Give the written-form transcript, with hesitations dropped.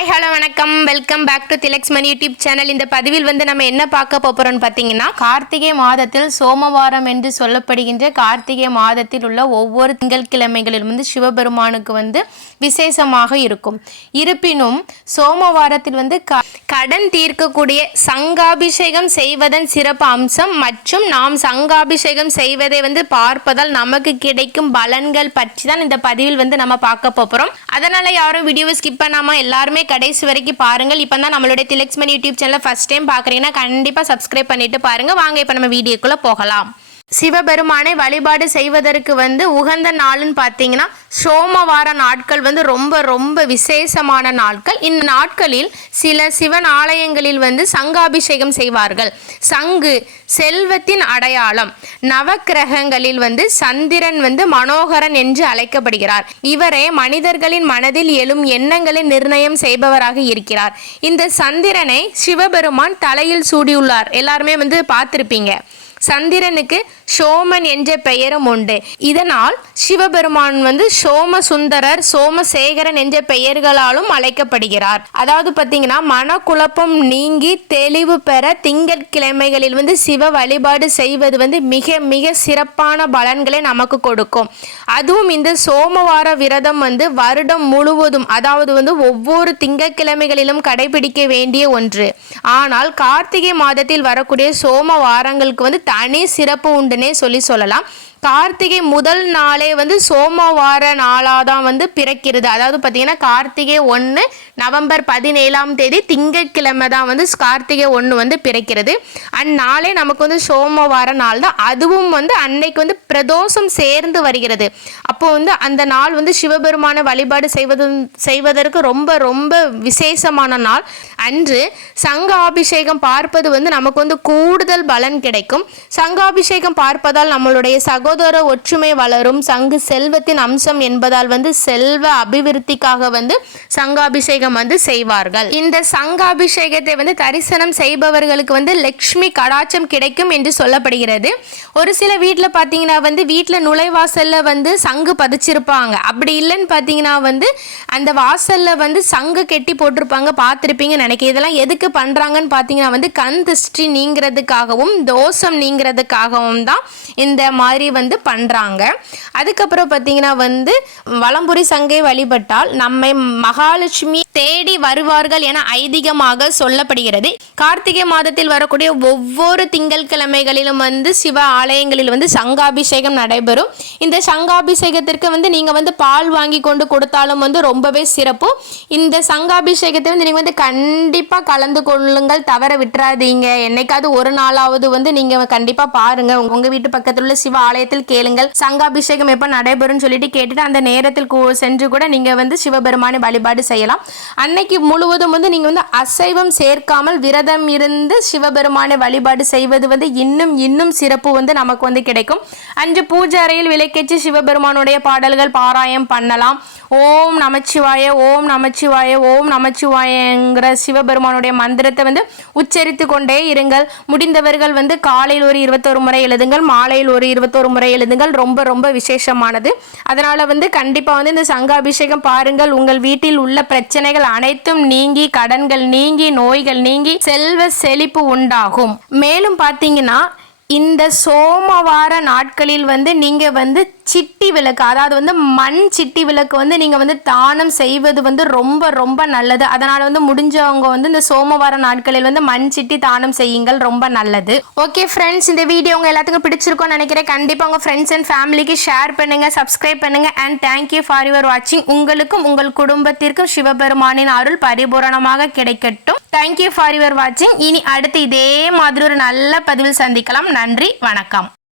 Hi hello வணக்கம், welcome back to Tilaks Mani YouTube channel. இந்த பதிவில் நம்ம என்ன பார்க்க போகிறோம்னு பார்த்தீங்கன்னா, கார்த்திகை மாதத்தில் சோமவாரம் என்று சொல்லப்படுகின்ற கார்த்திகை மாதத்தில் உள்ள ஒவ்வொரு திங்கட்கிழமைகளிலும் சிவபெருமானுக்கு விசேஷமாக இருக்கும். இருப்பினும் சோமவாரத்தில் கடன் தீர்க்கக்கூடிய சங்காபிஷேகம் செய்வதன் சிறப்பு அம்சம் மற்றும் நாம் சங்காபிஷேகம் செய்வதை பார்ப்பதால் நமக்கு கிடைக்கும் பலன்கள் பற்றி தான் இந்த பதிவில் நம்ம பார்க்க போகிறோம். அதனால யாரும் வீடியோவை ஸ்கிப் பண்ணாம எல்லாருமே கடைசி வரைக்கும் பாருங்கள். இப்போ தான் நம்மளுடைய திலக்ஸ் மணி யூடியூப் சேனலை ஃபர்ஸ்ட் டைம் பார்க்குறீங்கன்னா கண்டிப்பாக சப்ஸ்கிரைப் பண்ணிட்டு பாருங்க. வாங்க இப்போ நம்ம வீடியோக்குள்ளே போகலாம். சிவபெருமானை வழிபாடு செய்வதற்கு உகந்த நாள்னு பார்த்தீங்கன்னா சோமவார நாட்கள் ரொம்ப ரொம்ப விசேஷமான நாட்கள். இந்த நாட்களில் சில சிவன் ஆலயங்களில் சங்காபிஷேகம் செய்வார்கள். சங்கு செல்வத்தின் அடையாளம். நவக்கிரகங்களில் சந்திரன் மனோகரன் என்று அழைக்கப்படுகிறார். இவரே மனிதர்களின் மனதில் எழும் எண்ணங்களை நிர்ணயம் செய்பவராக இருக்கிறார். இந்த சந்திரனை சிவபெருமான் தலையில் சூடியுள்ளார். எல்லாருமே பார்த்திருப்பீங்க. சந்திரனுக்கு சோமன் என்ற பெயரும் உண்டு. இதனால் சிவபெருமான் சோமசுந்தரர், சோமசேகரன் என்ற பெயர்களாலும் அழைக்கப்படுகிறார். அதாவது பார்த்தீங்கன்னா, மனக்குழப்பம் நீங்கி தெளிவு பெற திங்கட்கிழமைகளில் சிவ வழிபாடு செய்வது மிக மிக சிறப்பான பலன்களை நமக்கு கொடுக்கும். அதுவும் இந்த சோமவார விரதம் வருடம் முழுவதும், அதாவது ஒவ்வொரு திங்கட்கிழமைகளிலும் கடைபிடிக்க வேண்டிய ஒன்று. ஆனால் கார்த்திகை மாதத்தில் வரக்கூடிய சோமவாரங்களுக்கு தனி சிறப்பு உண்டுன்னே சொல்லலாம். கார்த்திகை முதல் நாளே சோமவார நாளாதான் பிறக்கிறது. அதாவது பார்த்தீங்கன்னா, கார்த்திகை 1 நவம்பர் 17 திங்கட்கிழமை தான் கார்த்திகை 1 பிறக்கிறது. அந்நாளே நமக்கு சோமவார நாள் தான். அதுவும் அன்னைக்கு பிரதோஷம் சேர்ந்து வருகிறது. அப்போ அந்த நாள் சிவபெருமான வழிபாடு செய்வதற்கு ரொம்ப ரொம்ப விசேஷமான நாள். அன்று சங்காபிஷேகம் பார்ப்பது நமக்கு கூடுதல் பலன் கிடைக்கும். சங்காபிஷேகம் பார்ப்பதால் நம்மளுடைய சகோதர ஒற்றுமை வளரும். சங்கு செல்வத்தின் அம்சம் என்பதால் செல்வ அபிவிருத்திக்காக சங்காபிஷேகம் செய்வார்கள். இந்த சங்காபிஷேகத்தை தரிசனம் செய்பவர்களுக்கு லட்சுமி கடாட்சம் கிடைக்கும் என்று சொல்லப்படுகிறது. ஒரு சில வீட்டில் பார்த்தீங்கன்னா வீட்டில் நுழைவாசல்ல சங்கு பதிச்சிருப்பாங்க. அப்படி இல்லைன்னு பார்த்தீங்கன்னா அந்த வாசல்ல சங்கு கெட்டி போட்டிருப்பாங்க, பார்த்துருப்பீங்கன்னு நினைக்கிறேன். இதெல்லாம் எதுக்கு பண்றாங்கன்னு பார்த்தீங்கன்னா கண் திருஷ்டி நீங்கிறதுக்காகவும் தோஷம் நீங்கிறதுக்காகவும் தான் இந்த மாதிரி பண்றாங்க. அதுக்கப்புறம் பார்த்தீங்கன்னா வலம்புரி சங்கை வழிபட்டால் நம்மை மகாலட்சுமி தேடி வருவார்கள் என ஐதீகமாக சொல்லப்படுகிறது. கார்த்திகை மாதத்தில் வரக்கூடிய ஒவ்வொரு திங்கட்கிழமைகளிலும் சிவ ஆலயங்களில் சங்காபிஷேகம் நடைபெறும். இந்த சங்காபிஷேகத்திற்கு நீங்க பால் வாங்கி கொண்டு கொடுத்தாலும் ரொம்பவே சிறப்பு. இந்த சங்காபிஷேகத்தை நீங்க கண்டிப்பா கலந்து கொள்ளுங்கள், தவற விட்டுறாதீங்க. என்னைக்காவது ஒரு நாளாவது நீங்க கண்டிப்பா பாருங்க. உங்க வீட்டு பக்கத்தில் உள்ள சிவ ஆலயத்தில் கேளுங்கள், சங்காபிஷேகம் எப்ப நடைபெறும் சொல்லிட்டு கேட்டுட்டு அந்த நேரத்தில் சென்று கூட நீங்க சிவபெருமானை வழிபாடு செய்யலாம். அன்னைக்கு முழுவதும் நீங்க அசைவம் சேர்க்காமல் விரதம் இருந்து சிவபெருமானை வழிபாடு செய்வது இன்னும் சிறப்பு நமக்கு கிடைக்கும். அன்று பூஜை அறையில் விளக்கேற்றி சிவபெருமானுடைய பாடல்கள் பாராயம் பண்ணலாம். ஓம் நமச்சிவாய, ஓம் நமச்சிவாய, ஓம் நமச்சிவாயங்கிற சிவபெருமானுடைய மந்திரத்தை உச்சரித்து கொண்டே இருங்கள். முடிந்தவர்கள் காலையில் ஒரு 21 முறை எழுதுங்கள், மாலையில் ஒரு 21 முறை எழுதுங்கள். ரொம்ப ரொம்ப விசேஷமானது. அதனால கண்டிப்பா இந்த சங்காபிஷேகம் பாருங்கள். உங்கள் வீட்டில் உள்ள பிரச்சனைகள் அனைத்தும் நீங்கி, கடன்கள் நீங்கி, நோய்கள் நீங்கி செல்வ செழிப்பு உண்டாகும். மேலும் பார்த்தீங்கன்னா, இந்த சோமவார நாட்களில் நீங்க சிட்டி விளக்கு, அதாவது மண் சிட்டி விளக்கு நீங்க தானம் செய்வது ரொம்ப ரொம்ப நல்லது. அதனால முடிஞ்சவங்க இந்த சோமவார நாட்களில் மண் சிட்டி தானம் செய்யுங்கள், ரொம்ப நல்லது. ஓகே ஃப்ரெண்ட்ஸ், இந்த வீடியோ உங்க எல்லாத்துக்கும் பிடிச்சிருக்கும்னு நினைக்கிறேன். கண்டிப்பா உங்க ஃப்ரெண்ட்ஸ் அண்ட் ஃபேமிலிக்கு ஷேர் பண்ணுங்க, சப்ஸ்கிரைப் பண்ணுங்க. அண்ட் தேங்க்யூ ஃபார் யுவர் வாட்சிங். உங்களுக்கும் உங்கள் குடும்பத்திற்கும் சிவபெருமானின் அருள் பரிபூரணமாக கிடைக்கட்டும். தேங்க்யூ ஃபார் யுவர் வாட்சிங். இனி அடுத்து இதே மாதிரி ஒரு நல்ல பதிவில் சந்திக்கலாம். நன்றி, வணக்கம்.